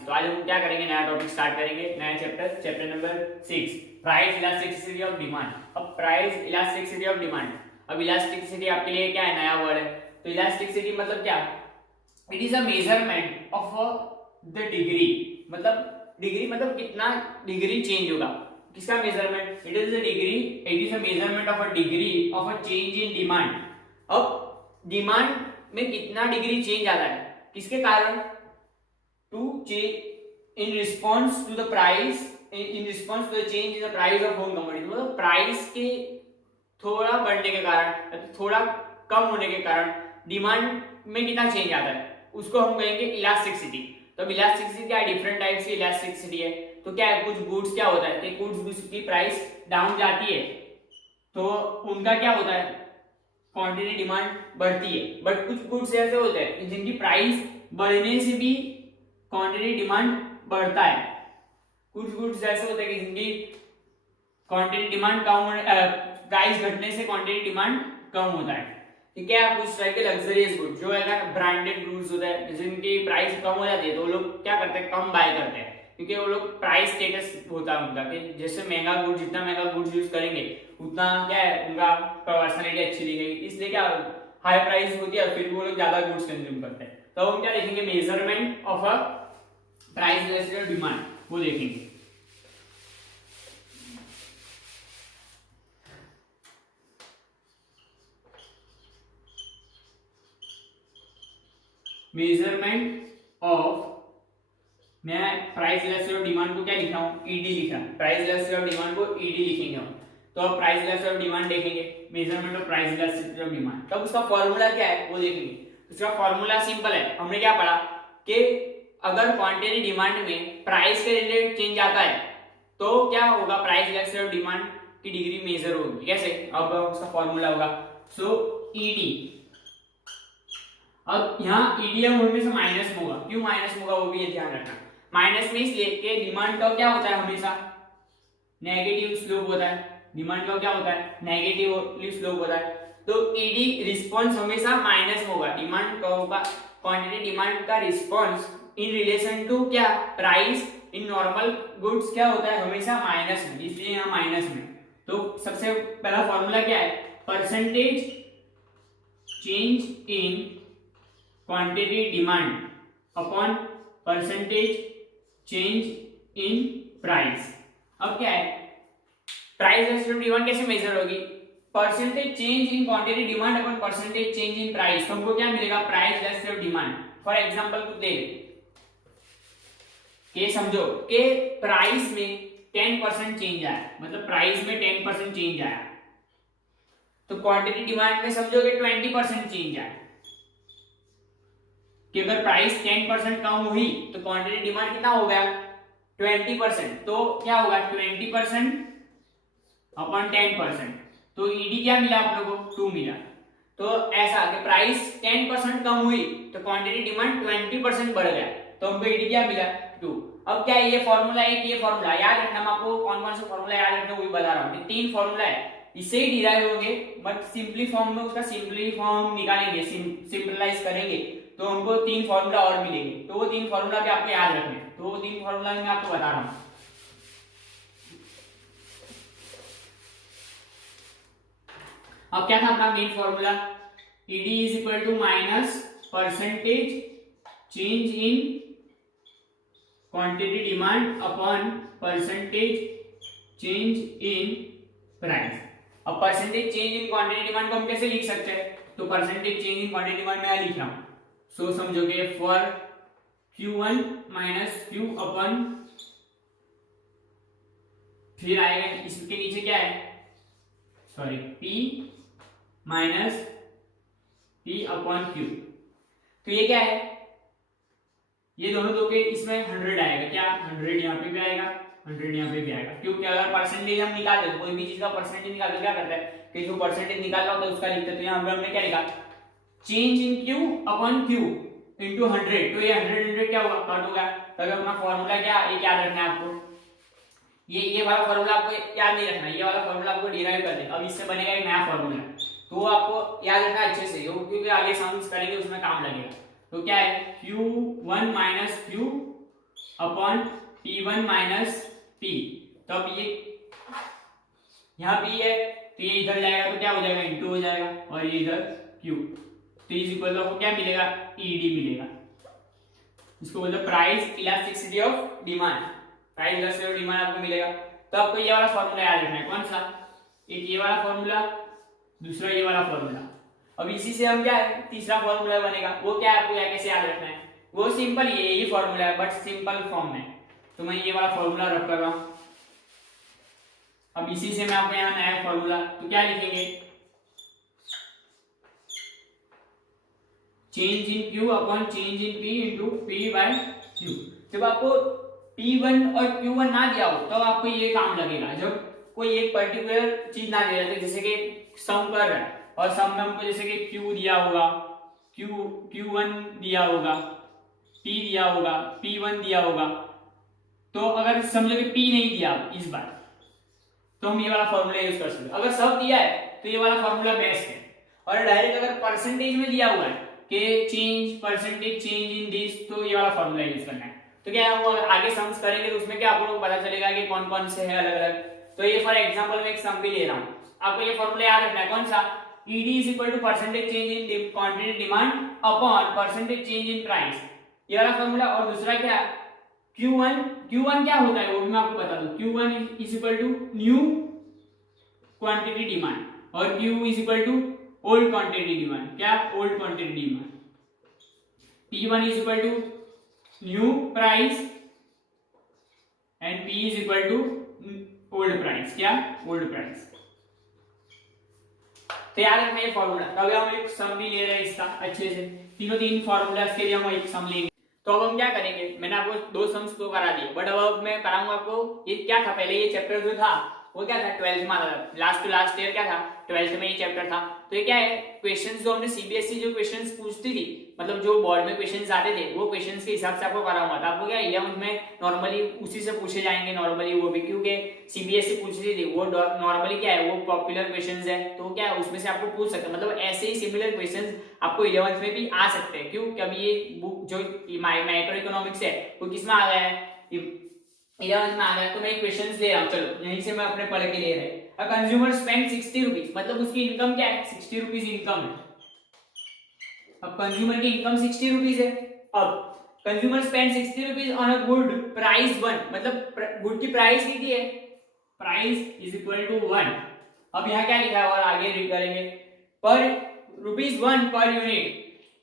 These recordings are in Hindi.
इलास्टिसिटी। तो आज हम क्या करेंगे, नया टॉपिक स्टार्ट करेंगे, नया chapter, chapter number 6, price elasticity of demand. अब प्राइस इलास्टिसिटी ऑफ डिमांड, अब इलास्टिसिटी आपके लिए क्या है, नया वर्ड है। तो इलास्टिसिटी मतलब क्या, it is a measurement of the degree, मतलब डिग्री मतलब कितना डिग्री चेंज होगा, किसका measurement, it is a degree, it is a measurement of a degree of a change in demand. अब डिमांड में कितना डिग्री चेंज आता है, किसके कारण, to change in response to the price, in response to the change in the price of home commodity, मतलब प्राइस के थोड़ा बढ़ने के कारण, थोड़ा कम होने के कारण डिमांड में कितना चेंज आता है, उसको हम कहेंगे इलास्टिसिटी। तो इलास्टिसिटी क्या है, डिफरेंट टाइप की इलास्टिसिटी है। तो क्या है, कुछ गुड्स क्या होता है कि गुड्स की प्राइस डाउन जाती है तो उनका क्या होता है, क्वांटिटी डिमांड बढ़ती है। बट कुछ गुड्स ऐसे होते हैं जिनकी प्राइस बढ़ने से भी क्वांटिटी डिमांड बढ़ता है। कुछ गुड्स ऐसे होते हैं कि जिनकी क्वांटिटी डिमांड कम होने, प्राइस घटने से क्वांटिटी डिमांड कम होता है। ठीक है, कुछ तरह के लग्जरियस गुड्स जो है ना, ब्रांडेड गुड्स होता है, जिनकी प्राइस कम हो जाती है तो वो लोग क्या करते हैं, कम बाय करते हैं, क्योंकि वो लोग प्राइस स्टेटस होता है उनका कि जैसे महंगा गुड, जितना महंगा गुड्स यूज करेंगे उतना क्या है, उनका पर्सनालिटी अच्छी दिखेगी, इसलिए क्या हाई प्राइस होती है, फिर वो लोग ज्यादा गुड्स कंज्यूम करते हैं। तो हम क्या देखेंगे, measurement of a price related demand, वो देखेंगे। मेजरमेंट ऑफ, मैं प्राइस इलास्टिसिटी ऑफ डिमांड को क्या लिख रहा हूं, ईडी लिख रहा हूं, प्राइस इलास्टिसिटी ऑफ डिमांड को ईडी लिखेंगे हम। तो अब प्राइस इलास्टिसिटी ऑफ डिमांड देखेंगे, measurement of price elasticity of demand, तब उसका फॉर्मूला क्या है वो देखेंगे। उसका फॉर्मूला सिंपल है, हमने क्या पढ़ा कि अगर क्वांटिटी डिमांड में प्राइस के रिलेटेड चेंज आता है तो क्या होगा, प्राइस इलास्टिसिटी ऑफ डिमांड की डिग्री मेजर होगी। कैसे, अब उसका फॉर्मूला होगा, सो ईडी। अब यहाँ ईडीएम में से माइनस में होगा, क्यों माइनस में होगा वो भी ये ध्यान रखना। माइनस में इसलिए कि डिमांड का क्या होता है, हमेशा नेगेटिव स्लोप होता है, डिमांड का क्या होता है, नेगेटिव स्लोप होता है। तो ईडी रिस्पांस हमेशा माइनस में होगा, डिमांड का होगा, क्वांटिटी डिमांड का रिस्पांस इन रिलेशन टू क्या, प्राइस इन नॉर्मल गुड्स क्या होता है, हमेशा माइनस में, इसलिए यहाँ माइनस में। तो सबसे पहला फॉर्मूला क्या है, percentage change in quantity demand upon percentage change in price. अब क्या है, प्राइस इलास्टिसिटी डिमांड कैसे मेजर होगी, percentage change in quantity demand upon percentage change in price. तो हमको क्या मिलेगा, price elasticity demand. For example कुछ दे के समझो कि प्राइस में 10% चेंज आया, मतलब प्राइस में 10% चेंज आया, तो क्वांटिटी डिमांड में समझो कि 20% चेंज आया, कि अगर प्राइस 10% कम हुई तो क्वांटिटी डिमांड कितना हो गया, 20%। तो क्या होगा, 20% अपॉन 10%, तो ईडी क्या मिला आप लोगों को, 2 मिला। तो ऐसा कि प्राइस 10% कम हुई तो क्वांटिटी डिमांड 20% बढ़ गया, तो हमको ईडी क्या मिला, 2। अब क्या है, ये फॉर्मूला है, ये फॉर्मूला याद रखना, मैं आपको कौन कौन से फॉर्मूला याद रखना वो भी बता रहा हूँ। 3 फॉर्मूला है, इससे ही डिराइव होंगे, बट सिंपली फॉर्म में उसका सिंपली फॉर्म निकालेंगे, सिंपलाइज करेंगे तो हमको 3 फॉर्मूला और मिलेंगे। तो वो 3 फॉर्मूला भी आपको याद रखने, तो वो 3 फॉर्मूला मैं आपको बता रहा हूँ। अब क्या था अपना main formula, ED is equal to minus percentage change in quantity demand upon percentage change in price. अब percentage change in quantity demand को हम कैसे लिख सकते हैं, तो percentage change in quantity demand में लिख रहा हूं, सो समझोगे फॉर Q1 माइनस Q अपन, फिर आएगा इसके नीचे क्या है, sorry P minus P upon Q। तो ये क्या है, ये दोनों दो के इसमें 100 आएगा, क्या 100 यहाँ पे भी आएगा, 100 यहाँ पे भी आएगा, क्योंकि अगर परसेंटेज हम निकालते हैं, कोई भी चीज का परसेंटेज निकालते तो क्या करता है कि जो परसेंटेज निकाला होता है उसका लिखते हैं। तो यहाँ पे हमने क्या लिखा, change in Q upon Q into 100, तो ये 100 क्या होगा, कट होगा। तभी अपना फॉर्मूला क्या, ये याद रखना है आपको, ये वाला फॉर्मूला आपको याद नहीं रखना, ये वाला फॉर्मूला आपको डिराइव करना है। अब इससे बनेगा एक नया फॉर्मूला, तो वो आपको याद रखना अच्छे से, क्योंकि आगे सम्स करेंगे उसमें काम लगेगा। तो क्या है, Q1 minus Q upon P1 minus P। तो अब ये यहाँ P है तो ये इधर जाएगा तो क्या हो जाएगा, इंटू हो जाएगा, और ये इधर Q, तो इज इक्वल टू आपको क्या मिलेगा, ED मिलेगा। इसको बोलते हैं price elasticity of demand. Price elasticity of demand आपको मिलेगा। तो आपको ये वाला फॉर्मूला याद रखना है। कौन सा, एक ये वाला फॉर्मूला, दूसरा ये वाला फॉर्मूला। अब इसी से हम क्या है तीसरा फॉर्मूला बनेगा, वो क्या है आपको कैसे याद रखना है, वो सिंपल यही फॉर्मूला है बट सिंपल फॉर्म में। तो मैं ये वाला फॉर्मूला रख कर रहा हूं। अब इसी से मैं आपको यहाँ नया फॉर्मूला, तो क्या लिखेंगे, change in Q upon change in P into P by Q। जब आपको P1 और Q1 ना दिया हो तब तो आपको ये काम लगेगा, जब कोई एक पर्टिकुलर चीज ना दिया जाए, जैसे कि सम कर रहा है और सम में हमको जैसे कि Q दिया होगा, Q1 दिया होगा, P दिया होगा, P1 दिया होगा, तो अगर समझो कि P नहीं दिया इस बार तो हम ये वाला फॉर्मूला यूज कर सकते हैं। अगर सब दिया है तो ये वाला फॉर्मूला बेस्ट है। और डायरेक्ट अगर परसेंटेज में दिया हुआ है कि change percentage change in this, तो ये वाला फॉर्मूला यूज करना है। तो क्या हम आगे सम्स करेंगे तो उसमें क्या आप लोगों को पता चलेगा कि कौन कौन से है अलग अलग। तो ये फॉर एग्जांपल मैं एक सम भी ले रहा हूँ, आपको ये फॉर्मूला याद रखना है। कौन सा, ED is equal to percentage change in quantity demand upon percentage change in price, ये वाला फॉर्मूला। और दूसरा क्या, Q1 क्या होता है वो भी मैं आपको बता दूं। Q1 is equal to new quantity demand और Q is equal to old quantity demand, क्या, old quantity demand. P1 is equal to new price and P is equal to old price, क्या, ओल्ड प्राइस। तो याद रखना ये फॉर्मूला। तो अभी हम एक सम भी ले रहे हैं इसका अच्छे से, तीन फॉर्मूलास के लिए हम एक सम लेंगे। तो अब हम क्या करेंगे, मैंने आपको दो सम्स तो करा दिए बट अब मैं कराऊंगा आपको, ये क्या था पहले, ये चैप्टर जो था वो क्या था 12th में आता था, लास्ट टू लास्ट ईयर क्या था 12th में ये चैप्टर था। तो ये क्या है, क्वेश्चंस जो हमने सीबीएसई जो क्वेश्चंस पूछती थी, मतलब जो बोर्ड में क्वेश्चंस आते थे वो क्वेश्चंस के हिसाब से आपको कराऊंगा। था आपको क्या 11th में नॉर्मली उसी से पूछे जाएंगे नॉर्मली, वो भी क्योंकि सीबीएसई पूछती थी वो नॉर्मली क्या है, वो पॉपुलर क्वेश्चंस है, तो क्या है उसमें से आपको पूछ सकते हैं। मतलब ऐसे ही सिमिलर क्वेश्चंस आपको 11th में भी आ सकते हैं। क्यों, कभी ये बुक जो माइक्रो इकोनॉमिक्स है वो किसमें आ गया है, 11th में आ गया। तो मैं क्वेश्चंस ले रहा हूं, चलो यहीं से मैं अपने पढ़ के ले रहे हैं। अ कंज्यूमर स्पेंड 60 रुपीज, मतलब उसकी इनकम क्या है, 60 रुपीज इनकम है। अब कंज्यूमर की इनकम 60 रुपीज है। अब consumer spend 60 rupees on a good price 1, मतलब गुड की प्राइस कितनी है, प्राइस इज इक्वल टू 1। अब यहाँ क्या लिखा है और आगे रीड करेंगे, पर ₹1 per unit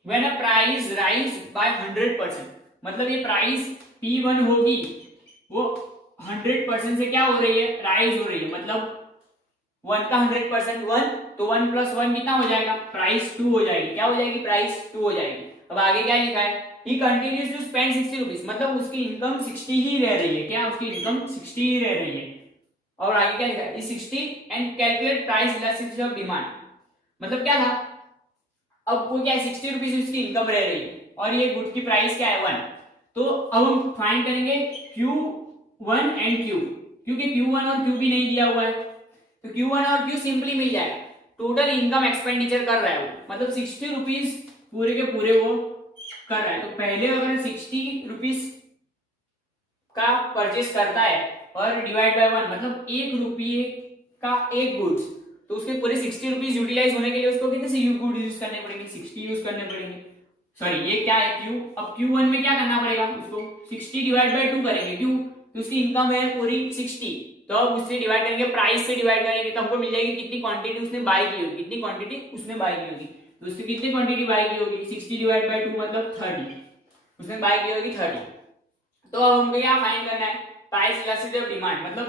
when a price rise by 100%, मतलब ये प्राइस P1 होगी वो 100% से क्या हो रही है, राइज हो रही है। मतलब 1 का 100% 1, तो 1 + 1 कितना हो जाएगा, प्राइस 2 हो जाएगी। क्या हो जाएगी, प्राइस 2 हो जाएगी। अब आगे क्या लिखा है, he continues to spend 60 rupees, मतलब उसकी इनकम 60 ही रह रही है। क्या, उसकी इनकम 60 ही रह रही है। और आगे क्या लिखा है, 60 and calculate price elasticity of demand, मतलब क्या था, अब वो क्या है 60 रुपीज उसकी इनकम रह रही है और ये गुड की प्राइस क्या है 1। तो अब हम फाइंड करेंगे Q1 एंड Q, क्योंकि Q1 और Q भी नहीं दिया हुआ है तो Q1 और Q सिंपली मिल जाएगा। टोटल इनकम एक्सपेंडिचर कर रहा है वो, मतलब 60 रुपीज पूरे के पूरे वो कर रहा है। तो पहले अगर 60 रुपीज का परचेस करता है और डिवाइड बाय 1, मतलब 1 रुपये का एक गुड्स, तो उसके पूरे 60 रुपीज यूटिलाइज होने के लिए उसको कितने से गुड यूज करने पड़ेंगे, 60 यूज करने पड़ेंगे। सॉरी ये क्या है Q, अब Q1 में क्या करना पड़ेगा, उसको 60 डिवाइड बाय 2 करेंगे। क्यों, तो उसकी इनकम है पूरी 60, तो अब उससे डिवाइड करेंगे, प्राइस से डिवाइड करेंगे तो हमको मिल जाएगी कितनी क्वांटिटी उसने बाय की होगी, कितनी क्वांटिटी उसने बाय की होगी। तो उसने कितनी क्वांटिटी बाय की होगी, 60 डिवाइड बाय 2 मतलब 30, उसने बाय की होगी 30। तो अब हमको क्या फाइंड करना है, प्राइस इलास्टिसिटी ऑफ डिमांड, मतलब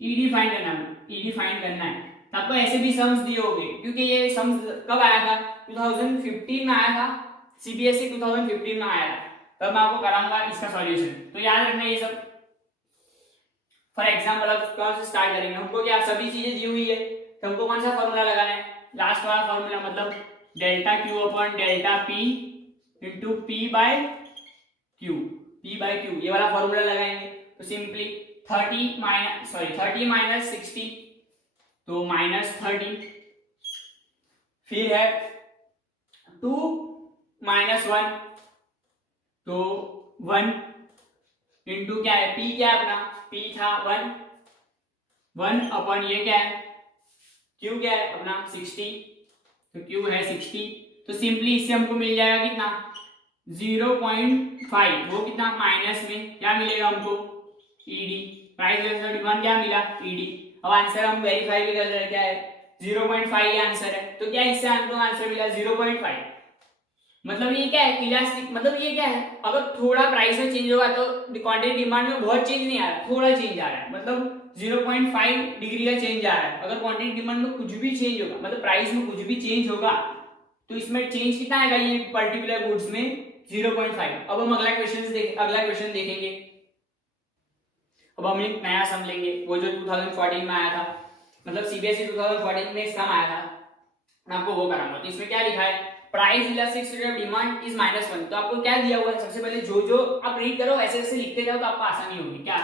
ईडी फाइंड करना है, ईडी फाइंड करना है। आपको ऐसे भी सम्स दिए होंगे, क्योंकि ये सम्स कब आया था, 2015 में आया था, सीबीएसई 2015 में आया था, तब मैं आपको कराऊंगा इसका सॉल्यूशन। तो याद रखना ये सब। फॉर एग्जांपल अब कौन से स्टार्ट करेंगे, हमको क्या सभी चीजें दी हुई है, तो हमको कौन सा फॉर्मूला लगाना है, लास्ट वाला फॉर्मूला, मतलब delta Q upon delta P into P by Q, P by Q, ये वाला फॉर्मूला लगाएंगे। तो सिंपली 30 माइनस 60, तो -30, फिर है 2 - 1 तो 1, इंटू क्या है, पी क्या है अपना, पी था 1 अपॉन ये क्या है, क्यू क्या है अपना 60, तो क्यू है 60, तो सिंपली इससे हमको मिल जाएगा कितना 0.5, वो कितना माइनस में क्या मिलेगा हमको ईडी, प्राइस वर्सेस डिमांड क्या मिला ईडी। अब आंसर हम वेरीफाई भी कर रहे हैं, क्या है 0.5 ये आंसर है, तो क्या इससे हमको आंसर मिला 0.5। मतलब ये क्या है इलास्टिक, मतलब ये क्या है अगर थोड़ा प्राइस में चेंज होगा तो क्वांटिटी डिमांड में बहुत चेंज नहीं आ रहा, थोड़ा चेंज आ रहा है, मतलब 0.5 डिग्री का चेंज आ रहा है। अगर क्वांटिटी डिमांड में कुछ भी चेंज होगा, मतलब प्राइस में कुछ भी चेंज होगा, तो इसमें चेंज कितना आएगा ये पर्टिकुलर गुड्स में 0.5। अब हम अगला क्वेश्चन देखेंगे। अब हम एक नया सम लेंगे, वो जो 2014 में आया था, मतलब सीबीएसई 2014 में सम आया था, मैं आपको वो कराऊंगा। तो इसमें क्या लिखा है, price elasticity of demand is -1। तो आपको क्या दिया हुआ है, सबसे पहले जो जो आप रीड करो ऐसे ऐसे लिखते जाओ तो आपको आसानी होगी क्या।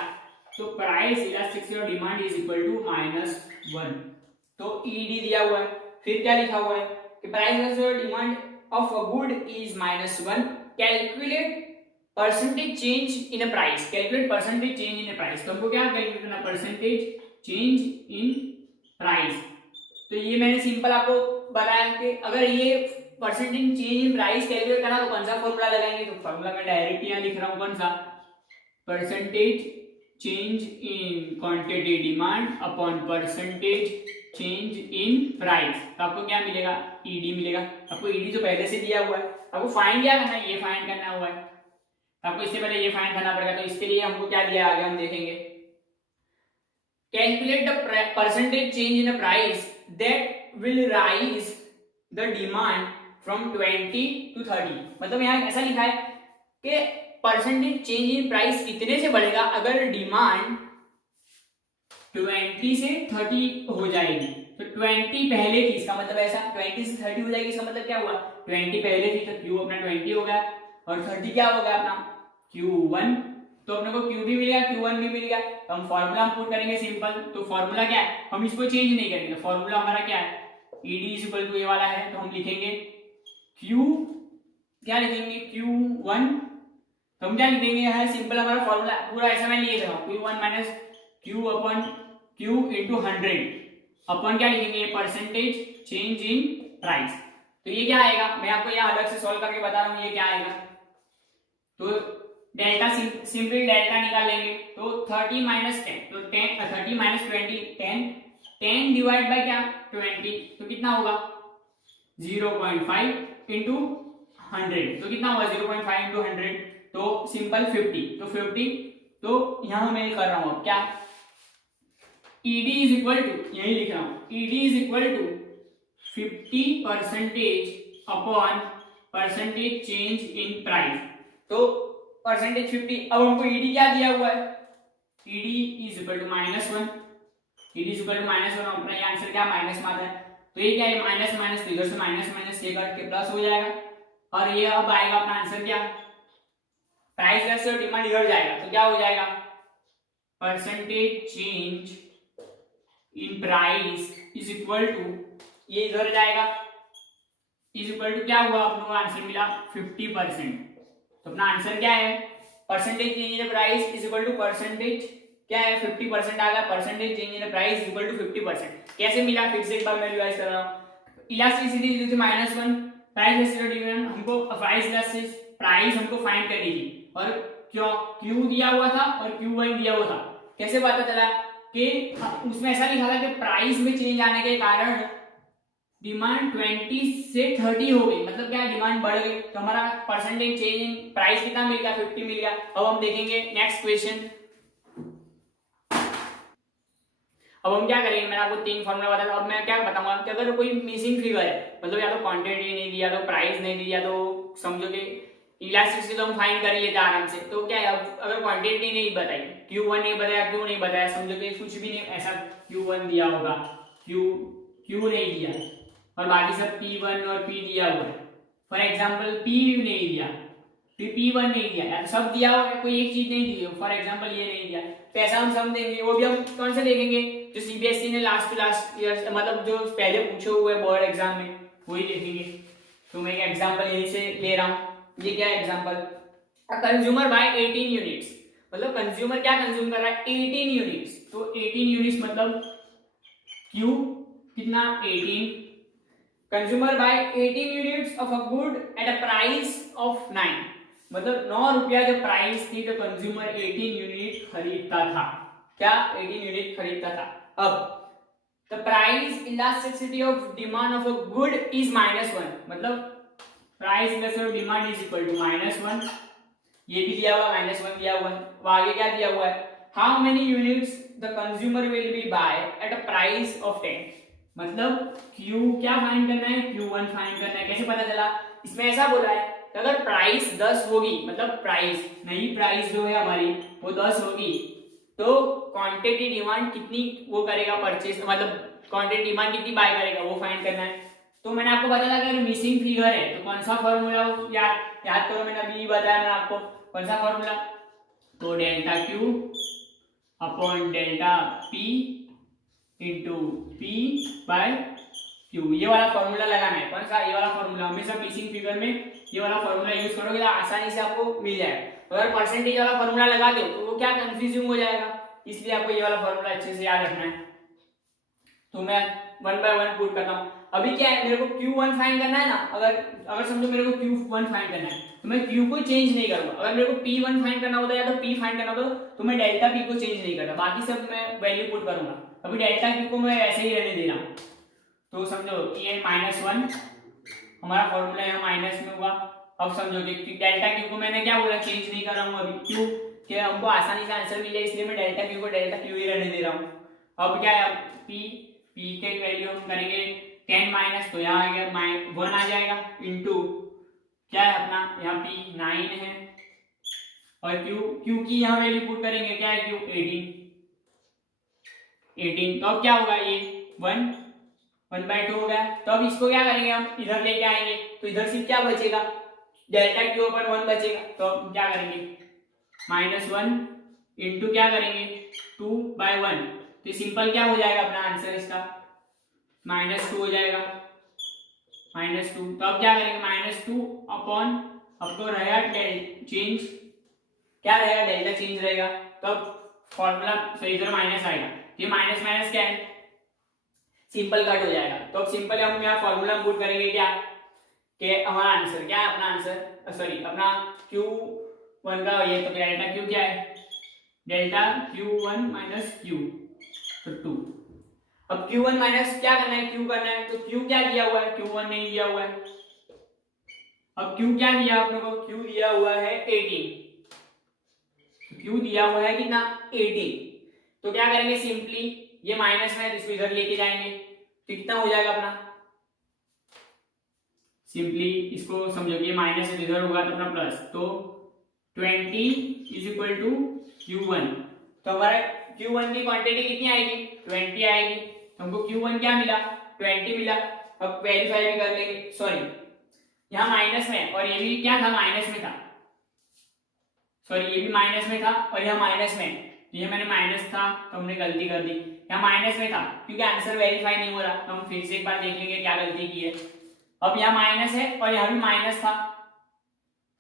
तो price elasticity of demand is equal to -1, तो ईडी दिया हुआ है। फिर क्या लिखा हुआ है कि price elasticity of demand of a good is -1, calculate percentage change in a price, calculate percentage change in a price. तो हमको क्या कैलकुलेट करना, परसेंटेज चेंज इन प्राइस। तो ये मैंने सिंपल आपको बताया कि अगर ये percentage change in price calculate करना तो कौन सा फॉर्मूला लगाएंगे, तो फॉर्मूला मैं डायरेक्ट यहाँ लिख रहा हूँ, कौन सा, percentage change in quantity demand upon percentage change in price. तो आपको क्या मिलेगा, ईडी मिलेगा। आपको ईडी तो पहले से दिया हुआ है, आपको फाइंड क्या करना है, ये फाइंड करना हुआ है, आपको इससे पहले ये फाइंड करना पड़ेगा। तो इसके लिए हमको क्या दिया आगे हम देखेंगे, calculate the percentage change in price that will rise the demand from 20 to 30। मतलब यहाँ ऐसा लिखा है कि परसेंटेज चेंज इन प्राइस कितने से बढ़ेगा अगर डिमांड 20 से 30 हो जाएगी। तो 20 पहले थी, इसका मतलब ऐसा 20 से 30 हो जाएगी, इसका मतलब क्या हुआ 20 पहले थी तो Q अपना 20 हो गया और 30 क्या हो गया अपना Q1। तो अपने को Q भी मिल गया, Q1 भी मिल गया। तो हम फॉर्मूला हम पुट करेंगे सिंपल। तो फॉर्मूला क्या है, हम इसको चेंज नहीं करेंगे। तो फॉर्मूला हमारा क्या है, ED इज इक्वल टू ये वाला है, तो हम लिखेंगे Q, क्या लिखेंगे Q1। तो हम क्या लिखेंगे यहाँ सिंपल हमारा फॉर्मूला पूरा ऐसा मैं लिए जा रहा हूँ, Q1 minus Q upon Q into 100 अपन क्या लिखेंगे परसेंटेज चेंज इन प्राइस। तो ये क्या आएगा, मैं आपको यहाँ अलग से सॉल्व करके बता रहा हूँ ये क्या आएगा। तो डेल्टा सिंपल डेल्टा निकाल लेंगे, तो 30 माइनस 10, तो 30 माइनस 20 10 डिवाइड बाय क्या 20, तो कितना होगा 0.5 इंटू 100, तो कितना होगा 0.5 इंटू 100, तो सिंपल 50, तो 50, तो यहां मैं कर रहा हूं अब क्या ED इज इक्वल टू, यही लिख रहा हूं, ED is equal to 50% upon percentage change in price. तो परसेंटेज 50, अब हमको ED क्या दिया हुआ है, ED is equal to -1, ED is equal to -1, अपना ये आंसर क्या माइनस में आता है। तो ये क्या है माइनस माइनस, इधर से माइनस माइनस ये कट के प्लस हो जाएगा, और ये अब आएगा अपना आंसर क्या, प्राइस वर्सेस डिमांड इधर जाएगा, तो क्या हो जाएगा percentage change in price is equal to, ये इधर जाएगा, इज इक्वल टू क्या हुआ अपना आंसर मिला 50%। तो अपना आंसर क्या है percentage change in price is equal to percentage क्या है 50% आ गया, percentage change in price is equal to 50%। कैसे मिला फिर से एक बार मैं रिवाइज कर रहा हूं, elasticity is -1, price versus demand हमको प्राइस वर्सेस प्राइस हमको फाइंड करनी थी, और क्यू दिया हुआ था और Q1 दिया हुआ था। कैसे पता चला कि उसमें ऐसा लिखा था कि प्राइस में चेंज आने के कारण डिमांड 20 से 30 हो गई, मतलब क्या डिमांड बढ़ गई, तो हमारा परसेंटेज चेंज इन प्राइस कितना मिल गया 50 मिल गया। अब हम देखेंगे नेक्स्ट क्वेश्चन। अब हम क्या करेंगे, मैंने आपको 3 फॉर्मूला बताया, अब मैं क्या बताऊंगा कि अगर कोई मिसिंग फिगर है, मतलब या तो क्वांटिटी नहीं दिया तो प्राइस नहीं दिया, तो समझो कि इलास्टिसिटी तो हम फाइंड कर ही लेते आराम से। तो क्या है अब अगर क्वांटिटी नहीं बताई, Q1 नहीं बताया, Q नहीं बताया, समझो कि कुछ भी नहीं ऐसा Q1 दिया होगा, Q नहीं दिया, और बाकी सब P1 और P दिया हुआ है। फॉर एग्जाम्पल P नहीं दिया, फिर P1 नहीं दिया, यार सब दिया होगा, कोई एक चीज नहीं दी, फॉर एग्जाम्पल ये नहीं दिया, तो ऐसा हम सम देंगे। वो भी हम कौन सा देखेंगे, जो सीबीएसई ने लास्ट ईयर मतलब जो पहले पूछे हुए बोर्ड एग्जाम में वही देखेंगे। तो मैं एग्जाम्पल यही से ले रहा हूँ, ये क्या है एग्जाम्पल, कंज्यूमर बाय 18 यूनिट्स, मतलब कंज्यूमर क्या कंज्यूम कर रहा है 18 यूनिट्स, तो 18 यूनिट्स मतलब Q कितना 18, consumer buy 18 units of a good at a price of 9, मतलब 9 रुपया जो प्राइस थी तो कंज्यूमर 18 यूनिट खरीदता था, क्या 18 यूनिट खरीदता था। अब the price elasticity of demand of a good is -1, मतलब price elasticity of demand is equal to -1, ये भी दिया हुआ -1 दिया हुआ है। अब आगे क्या दिया हुआ है, how many units the consumer will be buy at a price of 10, मतलब Q क्या फाइंड करना है, Q1 फाइंड करना है। कैसे पता चला, इसमें ऐसा बोला है कि अगर प्राइस 10 होगी, मतलब प्राइस नई प्राइस जो है हमारी वो 10 होगी, तो क्वांटिटी डिमांड कितनी वो करेगा परचेज, मतलब क्वांटिटी डिमांड कितनी बाय करेगा वो फाइंड करना है। तो मैंने आपको बताया था कि अगर मिसिंग फिगर है तो कौन सा फॉर्मूला याद करो, मैंने अभी बताया मैंने आपको कौन सा फॉर्मूला, तो delta Q upon delta P into P by Q, ये वाला फॉर्मूला लगाना है। कौन सा, ये वाला फॉर्मूला, हमेशा मिसिंग फिगर में ये वाला फॉर्मूला यूज करोगे तो आसानी से आपको मिल जाएगा। अगर परसेंटेज वाला फॉर्मूला लगा दो तो वो क्या कंफ्यूजिंग हो जाएगा, इसलिए आपको ये वाला फॉर्मूला अच्छे से याद रखना है। तो मैं 1 बाय 1 पुट करता हूँ। अभी क्या है, मेरे को Q1 फाइंड करना है ना, अगर समझो मेरे को Q1 फाइंड करना है तो मैं Q को चेंज नहीं करूंगा। अगर मेरे को P1 फाइंड करना होता है या तो P फाइंड करना होता तो मैं डेल्टा P को चेंज नहीं करता, बाकी सब मैं वैल्यू पुट करूंगा। अभी डेल्टा Q को मैं ऐसे ही रहने दे रहा हूँ, तो समझो ये -1 हमारा फॉर्मूला यहाँ माइनस में हुआ। अब समझो कि डेल्टा Q को मैंने क्या बोला, चेंज नहीं कर रहा हूँ अभी, क्यों कि हमको आसानी से आंसर मिले, इसलिए मैं डेल्टा Q को डेल्टा Q ही रहने दे रहा हूँ। अब क्या है, P के वैल्यू हम करेंगे 10 माइनस, तो यहाँ आ गया 1 आ जाएगा, इंटू क्या है अपना यहाँ P 9 है, और Q की यहाँ वैल्यू पुट करेंगे, क्या है Q 18, तो अब क्या होगा, ये 1/2 हो गया। तो अब इसको क्या करेंगे, हम इधर लेके आएंगे तो इधर सिर्फ क्या बचेगा, डेल्टा Q अपन 1 बचेगा। तो अब क्या करेंगे, -1 इंटू क्या करेंगे 2/1, तो सिंपल क्या हो जाएगा अपना आंसर इसका -2 हो जाएगा, -2। तो अब क्या करेंगे, -2 अपॉन आपको रहेगा चेंज, क्या रहेगा डेल्टा चेंज रहेगा। तो अब फॉर्मूला सही इधर माइनस आएगा, ये माइनस माइनस क्या है, सिंपल कट हो जाएगा। तो अब सिंपल हम यहाँ फॉर्मूला पुट करेंगे क्या, कि हमारा आंसर क्या है, अपना आंसर सॉरी अपना Q1 का ये, तो डेल्टा Q क्या है, डेल्टा Q1 माइनस Q, तो 2। अब Q1 माइनस क्या करना है, Q करना है, तो Q क्या दिया हुआ है, Q1 नहीं दिया हुआ है। अब Q क्या दिया आप लोगों को, Q दिया हुआ है 18, Q दिया हुआ है कितना 18, तो क्या करेंगे सिंपली, ये माइनस में है तो इसको इधर लेके जाएंगे, तो कितना हो जाएगा अपना, सिंपली इसको समझो कि माइनस से इधर होगा तो अपना प्लस, तो 20 इज इक्वल टू Q1, तो हमारा Q1 की क्वांटिटी कितनी आएगी 20 आएगी, तो हमको Q1 क्या मिला 20 मिला। अब वेरीफाई भी कर लेंगे, सॉरी यहाँ माइनस में और ये भी क्या था माइनस में था, सॉरी ये भी माइनस में था और यहाँ माइनस में, ये मैंने माइनस था तो हमने गलती कर दी, यहाँ माइनस में था क्योंकि आंसर वेरीफाई नहीं हो रहा, तो हम फिर से एक बार देख लेंगे क्या गलती की है। अब यहाँ माइनस है और यहाँ भी माइनस था,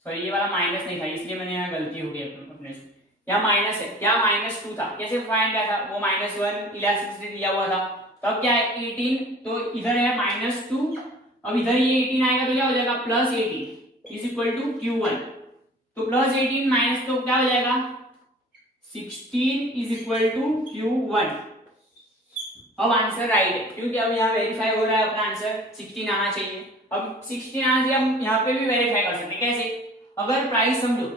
सॉरी ये वाला माइनस नहीं था इसलिए मैंने यहाँ गलती हो गई अपने से, यहाँ माइनस है, यहाँ -2 था, कैसे फाइंड किया था, वो -1 इलास्टिसिटी दिया हुआ था। तो अब क्या है 18, तो इधर है -2, अब इधर ये 18 आएगा तो क्या हो जाएगा +18 इज इक्वल टू Q1, तो +18 माइनस तो क्या हो जाएगा 16 इज इक्वल टू Q1। अब आंसर राइट है क्योंकि अब यहाँ वेरीफाई हो रहा है, अपना आंसर 16 आना चाहिए। अब 16 आना चाहिए, हम यहाँ पे भी वेरीफाई कर सकते हैं, कैसे, अगर प्राइस समझो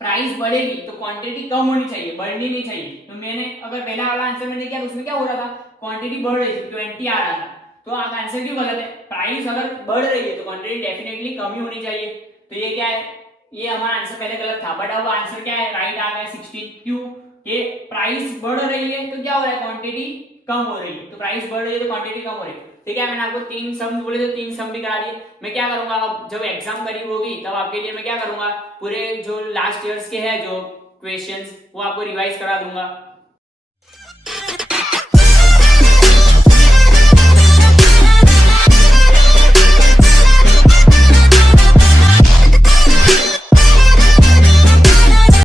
प्राइस बढ़ेगी तो क्वांटिटी कम होनी चाहिए, बढ़नी नहीं चाहिए। तो मैंने अगर पहला वाला आंसर मैंने किया तो उसमें क्या हो रहा था, क्वांटिटी बढ़ रही थी 20 आ रहा था, तो आंसर क्यों गलत है, प्राइस अगर बढ़ रही है तो क्वांटिटी डेफिनेटली कम ही होनी चाहिए। तो ये क्या है, ये हमारा आंसर पहले गलत था, बट अब आंसर क्या है राइट आ गया 16। क्यों, ये प्राइस बढ़ रही है तो क्या हो रहा है क्वांटिटी कम हो रही है, तो प्राइस बढ़ रही है तो क्वांटिटी कम हो रही है। ठीक है, मैंने आपको 3 सम बोले तो 3 सम भी करा दिए। मैं क्या करूंगा, अब जब एग्जाम करीब होगी तब आपके लिए मैं क्या करूंगा, पूरे जो लास्ट ईयर्स के हैं जो क्वेश्चंस वो आपको रिवाइज करा दूंगा।